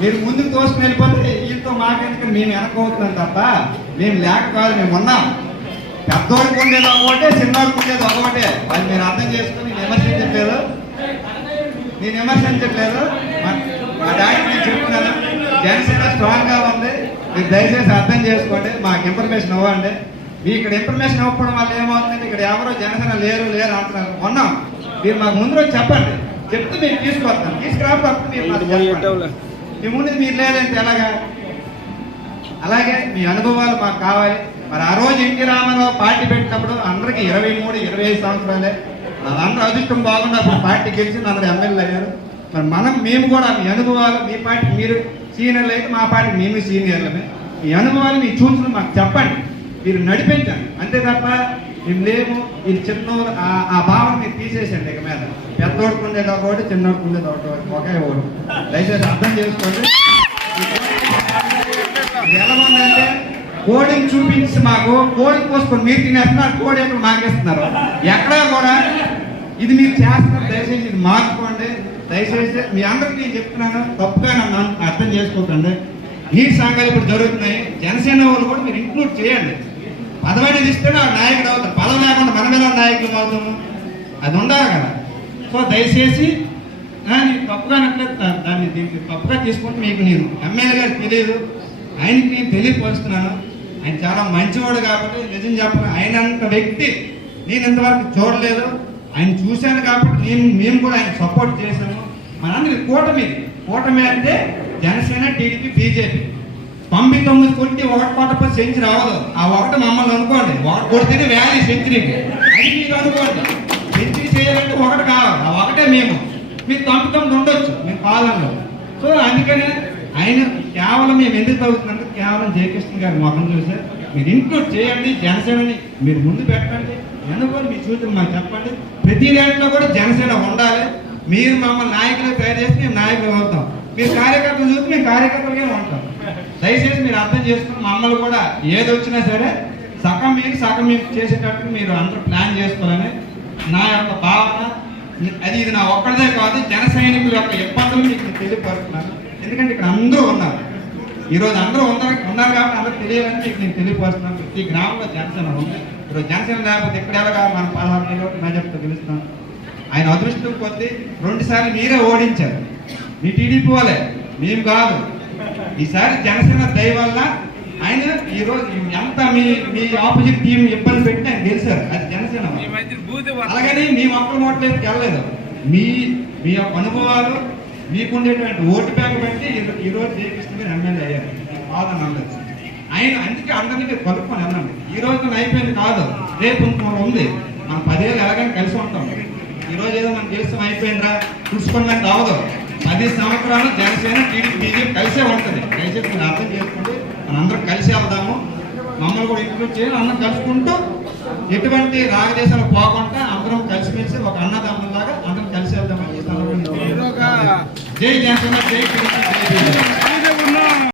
మీరు ముందుకు తోసుకుని వెళ్ళిపోతే వీళ్ళతో మాకెందుకు మేము వెనకపోతున్నాం తప్ప మేము లేక కాదు మేము ఉన్నాం. పెద్దోడికి ఉండేది ఒకటే చిన్నోడికి ఉండేది ఒకటే. అది మీరు అర్థం చేసుకుని విమర్శించట్లేదు నేను విమర్శించట్లేదు మా- మా డాడీ నేను చెప్తున్నాను. జనసేన స్ట్రాంగ్గా ఉంది. మీరు దయచేసి అర్థం చేసుకోండి. మాకు ఇన్ఫర్మేషన్ ఇవ్వండి. మీ ఇక్కడ ఇన్ఫర్మేషన్ ఇవ్వడం వల్ల ఏమవుతుంది ఇక్కడ ఎవరో జనసేన లేరు లేరు అంటున్నారు. ఉన్నాం. మీరు మాకు ముందు రోజు చెప్పండి. చెప్తే మేము తీసుకొస్తాం. తీసుకురాకపోతే మీరు మాకు చెప్పండి. మీ ముందు మీరు లేదంటే ఎలాగా? అలాగే మీ అనుభవాలు మాకు కావాలి. మరి ఆ రోజు ఎన్టీ రామారావు పార్టీ పెట్టినప్పుడు అందరికీ ఇరవై మూడు ఇరవై ఐదు సంవత్సరాలే. అందరూ అదృష్టం బాగున్నప్పుడు పార్టీ గెలిచి అందరు ఎమ్మెల్యే అయ్యారు. మరి మనం మేము కూడా మీ అనుభవాలు మీ పార్టీ మీరు సీనియర్లు అయితే మా పార్టీ మేము సీనియర్లమే. మీ అనుభవాలు మీ సూచనలు మాకు చెప్పండి. మీరు నడిపించండి. అంతే తప్ప మేము ఈ ఇది ఆ- ఆ భావన మీరు తీసేసండి ఇక మీద. పెద్దోడుకు ఉండేది ఒకటి చిన్నోడుకు ఉండేది ఒకటి ఒకే ఓటు దయచేసి అర్థం చేసుకోండి. ఎలా ఉందంటే కోడిని చూపించి మాకు కోడింగ్ పోసుకొని మీరు తినేస్తున్నారు కోడి ఎక్కడ మాకేస్తున్నారు? ఎక్కడా కూడా ఇది మీరు చేస్తున్నారు దయచేసి ఇది మార్చుకోండి. దయచేసి మీ అందరికి నేను చెప్తున్నాను తప్పుగా నన్ను అర్థం చేసుకోకండి. నీటి సంఘాలు ఇప్పుడు జరుగుతున్నాయి. జనసేన వాళ్ళు కూడా మీరు ఇంక్లూడ్ చేయండి. పదవి ఇస్తేనే ఇస్తే ఆ నాయకుడు అవుతారు పదవి లేకుండా మనం ఎలా నాయకులు అవుతాము. అది ఉండాలి కదా. సో దయచేసి దాన్ని తప్పుగా అనట్లేదు దాన్ని దీనికి తప్పుగా తీసుకుంటే మీకు నేను ఎమ్మెల్యే గారు తెలియదు ఆయనకి నేను తెలియపరుస్తున్నాను. ఆయన చాలా మంచివాడు కాబట్టి నిజం చెప్పను ఆయన అంత వ్యక్తి నేను ఇంతవరకు చూడలేదు. ఆయన చూశాను కాబట్టి నేను మేము కూడా ఆయన సపోర్ట్ చేశాము. మనందరి కూటమి కూటమి అంటే జనసేన టీడీపీ బీజేపీ. తొంభై తొమ్మిది కొట్టి ఒకటి కొట్టపై సెంచరీ అవ్వదు. ఆ ఒకటి మమ్మల్ని అనుకోండి. ఒకటి కొడితేనే వ్యాలీ సెంచరీకి. అది మీరు అనుకోండి. సెంచరీ చేయాలంటే ఒకటి కావాలి. ఆ ఒకటే మేము. మీరు తొంభై తొమ్మిది ఉండొచ్చు. మేము పాలనలో. సో అందుకనే ఆయన కేవలం మేము ఎందుకు తగ్గుతుందంటే కేవలం జయకృష్ణ గారి ముఖం చూసే మీరు ఇంక్లూడ్ చేయండి జనసేనని మీరు ముందు పెట్టండి. ఎన్నుకొని మీ సూచన మాకు చెప్పండి. ప్రతి దాంట్లో కూడా జనసేన ఉండాలి. మీరు మమ్మల్ని నాయకులు తయారు చేసి మేము నాయకులు అవుతాం. మీరు కార్యకర్తలు చూసి మేము కార్యకర్తలుగానే ఉంటాం. దయచేసి మీరు అర్థం చేసుకుని మమ్మల్ని కూడా ఏది వచ్చినా సరే సగం మీరు సగం మీకు చేసేటట్టు మీరు అందరూ ప్లాన్ చేసుకోవాలని నా యొక్క భావన. అది ఇది నా ఒక్కడిదే కాదు జన సైనికుల యొక్క ఇబ్బందులు మీకు తెలియపరుస్తున్నాను. ఎందుకంటే ఇక్కడ అందరూ ఉన్నారు. ఈరోజు అందరూ ఉన్నారు ఉన్నారు కాబట్టి అందరూ తెలియాలని మీకు నేను తెలియపరుస్తున్నాను. ప్రతి గ్రామంలో జనసేన ఉంది. ఈరోజు జనసేన లేకపోతే ఇక్కడ ఎలాగా మన పదహారు నెలలు నా చెప్తే గెలుస్తాం ఆయన అదృష్టం కొద్దీ రెండుసార్లు మీరే ఓడించారు. మీ టీడీపీ వాళ్ళే మేము కాదు. ఈసారి జనసేన దయ వల్ల ఆయన ఈ రోజు ఎంత మీ మీ ఆపోజిట్ టీం ఇబ్బంది పెట్టి ఆయన గెలిచారు. అది జనసేన. అలాగని మీ ఒక్కరు ఓట్లేదు వెళ్ళలేదు. మీ మీ యొక్క అనుభవాలు మీకుండేటువంటి ఓటు బ్యాంక్ బట్టి ఈ- రోజు జయకృష్ణ గారు ఎమ్మెల్యే అయ్యారు. బాధ నమ్మలేదు ఆయన అందుకే అందరినీ మీరు కలుపుకొని వెళ్ళండి. ఈ రోజు అయిపోయింది కాదు. రేపు ఇంకొకటి ఉంది. మనం పదేళ్ళు ఎలాగైనా కలిసి ఉంటాం. ఈ రోజు ఏదో మనం గెలుస్తాం అయిపోయిందిరా. చూసుకున్నట్టు అవదు పది సంవత్సరాలు జనసేన టీడీపీ బీజేపీ కలిసే ఉంటుంది. దయచేసి మీరు అర్థం చేసుకోండి. మనందరం కలిసి వెళ్దాము మమ్మల్ని కూడా ఇంక్లూడ్ చేయాలి అందరం కలుసుకుంటూ ఎటువంటి రాగదేశాలు పోకుండా అందరం కలిసిమెలిసి ఒక అన్నదమ్ములాగా అందరం కలిసి వెళ్దామని సందర్భంగా జై జనసేన జై టీడీపీ జై